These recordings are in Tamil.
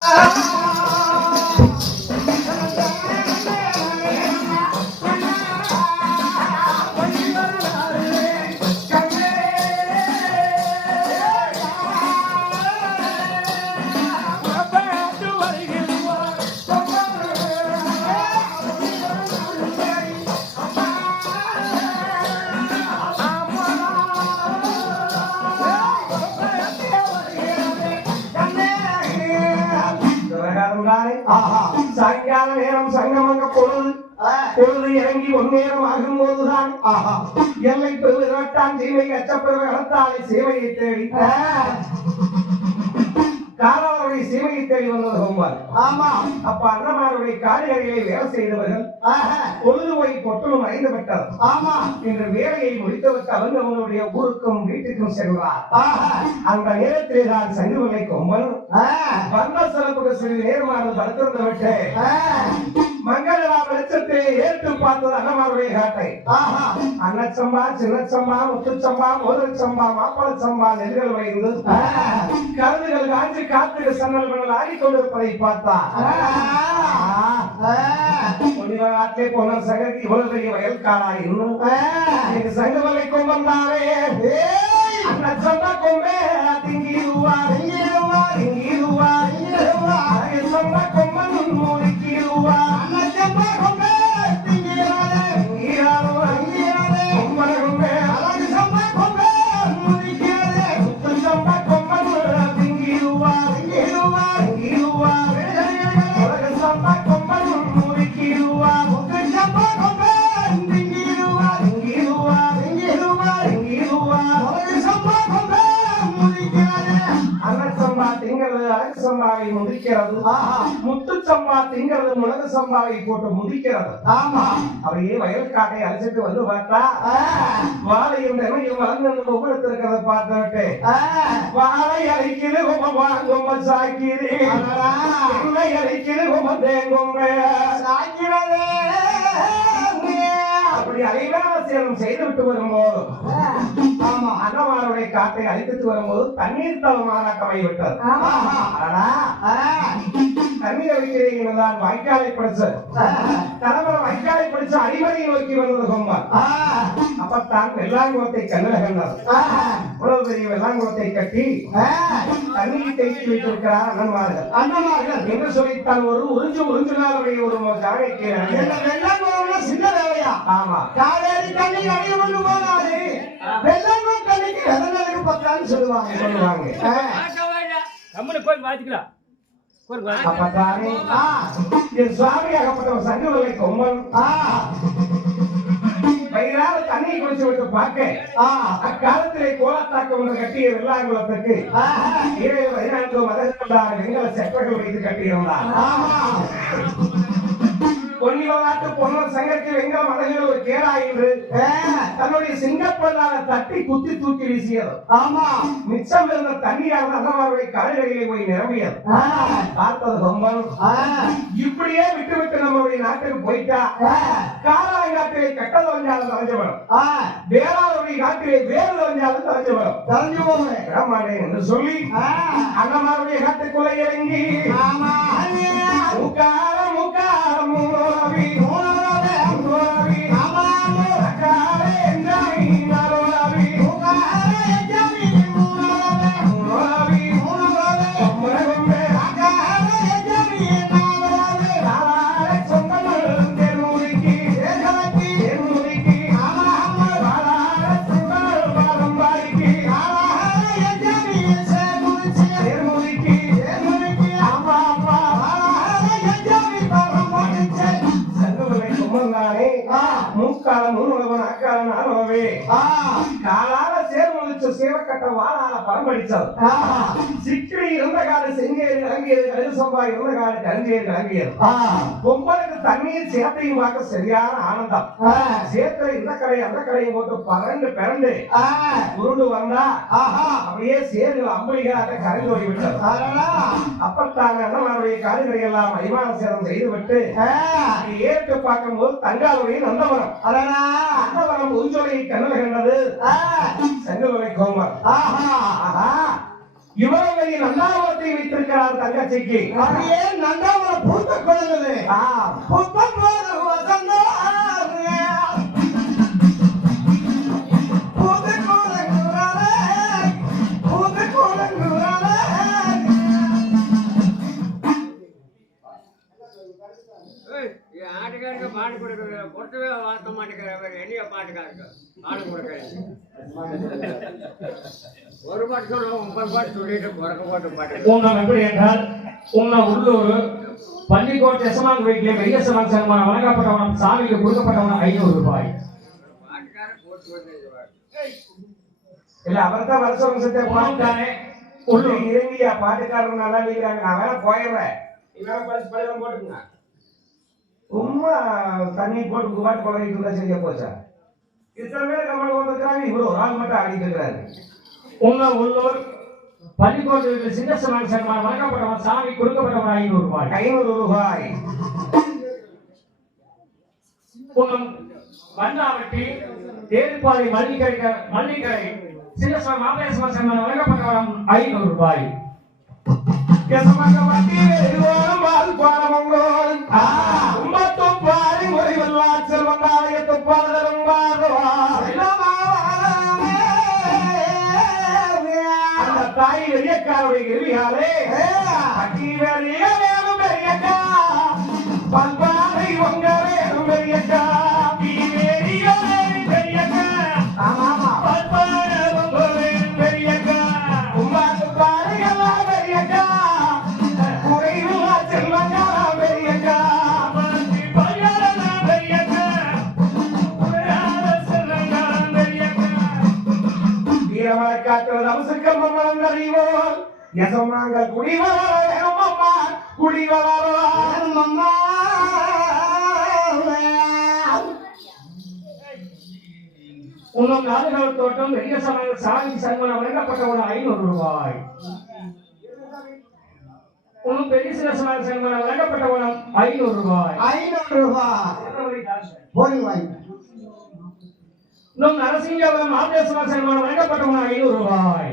啊 இறங்கி ஒன்னேரம் ஆகும் போதுதான் ஆஹா. எல்லை பெருவிரட்டான் தீமை அச்சப்பெருவை அறத்தாலை சேவையை தேடி. காலாவருடைய சேவையை தேடி வந்தது ஹோம்பார் ஆமா. அப்ப அண்ணமாருடைய காடுகளிலே வேலை செய்தவர்கள் ஆஹா. பொழுது போய் பொட்டலும் மறைந்து விட்டது ஆமா. இன்று வேலையை முடித்துவிட்டு அவங்க அவங்களுடைய ஊருக்கும் வீட்டுக்கும் ஆஹா. அந்த நேரத்திலே தான் சங்குவலை கொம்பன் ஆ செலவுக்கு சிறிது நேரமாக படுத்திருந்து விட்டு ஆ. மங்களா வெளிச்சத்தை ஏற்று பார்த்தது அண்ணமாருடைய காட்டை. அன்னச்சம்பா சின்னச்சம்பா முத்துச்சம்பா மோதச்சம்பா மாப்பழச்சம்பா நெல்கள் வைந்து கருதுகள் காஞ்சி காத்துக்கு சன்னல் மணல் ஆகிக் கொண்டிருப்பதை பார்த்தார் முனிவராற்றே போன சகருக்கு இவ்வளவு பெரிய வயல் காலா இன்னும் எனக்கு சங்கவலை கொம்பந்தாரே அன்னச்சம்பா சம்பாவை முதிக்கிறது முத்து சம்பா திங்கிறது முழகு சம்பாவை போட்டு முதிக்கிறது ஆமா அப்படியே வயல் காட்டை அழைச்சிட்டு வந்து பார்த்தா வாழையும் நிலையும் வளர்ந்து ஒவ்வொருத்தருக்கிறத பார்த்துட்டு வாழை அழைக்குது கொம்ப வாங்கும்ப சாக்கிது இல்லை அழைக்குது கொம்ப. தேங்கும்ப அப்படி அலைவாசியம் செய்து விட்டு வரும்போது ஆமா அண்ணமாருடைய காட்டை அழித்துட்டு வரும்போது தண்ணீர் தவமான கவை விட்டது. ஆனா தண்ணீர் வைக்கிறீங்க தான் வாய்க்காலை படிச்ச தலைமுறை வாய்க்காலை படிச்ச அடிமனையை நோக்கி வந்தது கொம்பன் அப்பத்தான் வெள்ளாங்குளத்தை கண்ணில் கண்டார். இவ்வளவு பெரிய வெள்ளாங்குளத்தை கட்டி தண்ணீர் தேக்கி வைத்திருக்கிறார் அண்ணன்மார்கள். அண்ணமார்கள் என்று சொல்லித்தான் ஒரு உறிஞ்சு உறிஞ்சினாருடைய ஒரு வெள்ளம் போகணும்னா சின்ன வேலையா ஆமா. காவேரி தண்ணி அடிய கொண்டு போனாரு வெள்ளம் தண்ணிக்கு எதனாலுக்கு பத்தான்னு சொல்லுவாங்க. சொல்லுவாங்க. கம்முனு போய் மாத்திக்கலாம் வா. அப்பத்தானே என் சுவாமி அகப்பட்ட சங்கவலை கொம்பன். ஆ, வயிறார தண்ணி குடிச்சு விட்டு பார்க்க. அக்காலத்திலே கோலத்தாக்கம் ஒன்று கட்டிய வெள்ளாங்குளத்துக்கு ஏழு பதினான்கு மதங்களான வெங்கல செப்பர்கள் வைத்து கட்டியிருந்தார். ஆமா. பொன்னிவநாட்டு பொன்னர் சங்கத்தில் வெங்கல மதங்கள் ஒரு கேடா என்று ஏ, தன்னுடைய சிங்கப்பல்லால தட்டி குத்தி தூக்கி வீசியது. ஆமா. மிச்சம் இருந்த தண்ணீராக அண்ணமாருடைய கால்களிலே போய் நிரம்பியது. பார்த்தது கொம்பன் இப்படியே விட்டு விட்டு நம்மளுடைய நாட்டுக்கு போயிட்டா? ஆ, காலாங்காட்டிலே கட்ட தொலைஞ்சாலும் தொலைஞ்சவரும் ஆ, வேளாளுடைய காட்டிலே வேறு தொலைஞ்சாலும் தொலைஞ்சவரும் தெரிஞ்சு போகிறேன். விடமாட்டேன் என்று சொல்லி அண்ணமாருடைய காட்டுக்குள்ளே இறங்கி ஆமா. முக்கால I'll ముక్కాలము నొలవ నాకాల నలవే కాలాల చేరు சேர்முழிச்ச சேவக்கட்ட வாழால பரம்படிச்சது ஆ, சிக்கிரி இருந்த காடு செங்கேறு இறங்கியது கழுகு சம்பா இருந்த காடு கருஞ்சேறு இறங்கியது. ஆ, பொம்பனுக்கு தண்ணீர் சேத்தையும் பார்க்க சரியான ஆனந்தம். சேத்துல இந்த கடை அந்த கடையும் போட்டு பரண்டு பிறண்டு உருண்டு வந்தா ஆஹா, அப்படியே சேரு அம்பளிகளாக கரைந்து ஓடிவிட்டது அப்பத்தான் அண்ணமாருடைய காடுகளை எல்லாம் அரிமான சேதம் செய்துவிட்டு ஏற்று பார்க்கும்போது தங்காலுடைய நந்தவனம் அடடா, நந்தவனம் உஞ்சொலையை கண்ணில் கண்டது. ஆ, கோமர் ஆஹா, ஆஹா. இவருடைய நந்தாவரத்தை வைத்திருக்கிறார் தங்கச்சிக்கு. அப்படியே நந்தாவர பூத்த குழந்தை ஆ, புத்தம் போது வசந்தம். கொடுத்தவே வார்த்த மாட்டேங்கிறவர் என்னைய பாட்டுக்காருக்கு ஆளு கொடுக்குறேன் ஒரு பாட்டு சொல்ல ஒன்பது பாட்டு சொல்லிட்டு பிறக்க போட்டு பாட்டு. உங்கள் எப்படி என்றால் உங்கள் உள்ளூர் பள்ளிக்கோட்டை எசமான் வீட்டிலே பெரிய எசமான் சங்கமான வழங்கப்பட்டவன் சாமிக்கு கொடுக்கப்பட்டவன் ஐநூறு ரூபாய். இல்ல அவர்தான் வருஷ வருஷத்தை பாட்டுக்காரே உள்ளூர் இறங்கியா பாட்டுக்காரன் நல்லா இருக்கிறாங்க நான் வேணா போயிடுறேன். இன்னும் படிச்சு போட்டுக்கங்க. சும்மா தண்ணி போட்டு சரியா போச்சா? இத்தனை பேர் கமல் வந்துருக்காங்க இவ்வளவு ஒரு ஆள் மட்டும் உன்னம் உள்ளூர் பள்ளிக்கோட்டை வீட்டில் சின்ன சன்மானம் வழங்கப்பட்டவன் சாமி கொடுக்கப்பட்டவன் ஐநூறு ரூபாய். ஐநூறு ரூபாய். உன்னம் வண்ணாவட்டி தேர்ப்பாறை மல்லிகை மல்லிகை சின்ன சமான் சன்மானம் வழங்கப்பட்டவன் ஐநூறு ரூபாய். எசமங்கவட்டி வெறிவோடும் வாழ்பானமங்கோல். உம்மத்தும் பாரி முறைவல்லார் செல்வந்தாலயத்துப் பாதரும் பாடுவார். அந்த தாய் வெறியக்காருடைய கிருவியாலே அக்கி வெறிய வேணும் பெரியக்கா. பல்பாறை உங்க வேணும் பெரியக்கா. அறிவோம் யசமாங்கள் குடிவளர வேணும் அம்மா குடிவளர உன்னும் நாடுகள் தோட்டம் பெரிய சமயம் சாமி சன்மானம் வழங்கப்பட்டவன் ஐநூறு ரூபாய் உன்னும் பெரிய சின்ன சமயம் சன்மானம் வழங்கப்பட்டவன் ஐநூறு ரூபாய் ஐநூறு ரூபாய் இன்னும் நரசிங்கபுரம் ஆபரேசன் சன்மானம் ஐநூறு ரூபாய்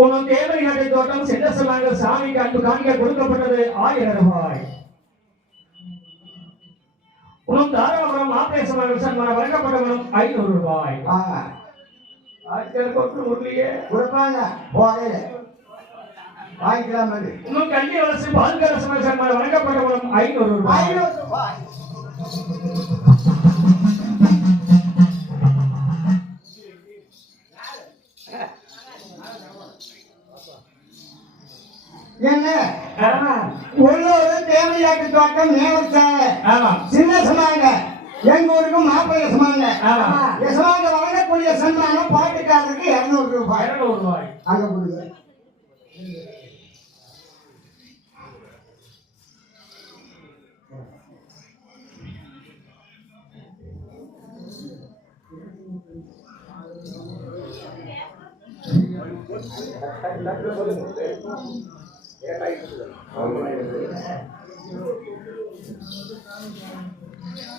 உன்னும் தேவரி நாட்டு தோட்டம் சென்ற சமாங்க சாமிக்கு அன்பு காணிக்க கொடுக்கப்பட்டது. ஆயிரம் ரூபாய். உன்னும் தாராபுரம் ஆபரேசன் சன்மானம் வழங்கப்பட்டவனும் ஐநூறு ரூபாய். ஆட்கள் கொண்டு முரளியே. கொடுப்பாங்க. போகல வாங்கிக்கலாம். இன்னும் கல்வி அரசு பால்கர சன்மானம் வழங்கப்பட்டவனும் ஐநூறு ரூபாய். ஐநூறு ரூபாய். என்ன? உள்ளூர் தேவையாட்டு தோட்டம் ஆமா. சின்ன சமாங்க எங்க ஊருக்கு மாப்பிள்ளை சமாங்க ஆமா. எசமாங்க வழங்கக்கூடிய சன்மானம் பாட்டுக்காரருக்கு இருநூறு ரூபாய். இருநூறு ரூபாய். அங்க கொடுங்க.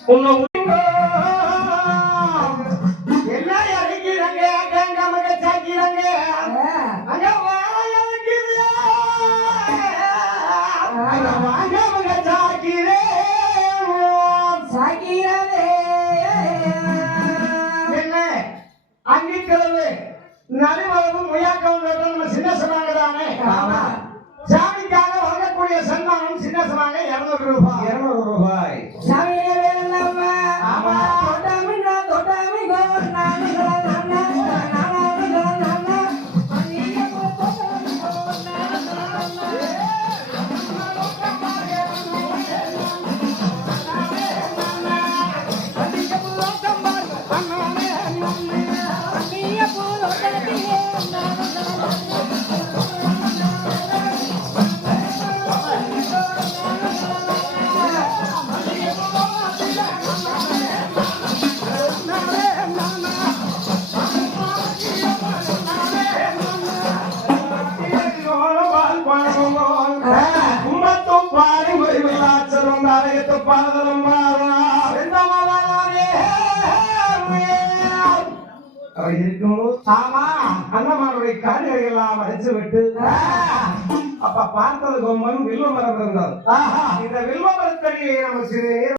உன்னும் என்ன அடிக்கிறாங்க கங்கமக சாக்கிறாங்க அங்க வாழ பார்த்தது கொம்பன் வில்வ மரம் இருந்தது ஆஹா. இந்த வில்வ மரத்தடியை நம்ம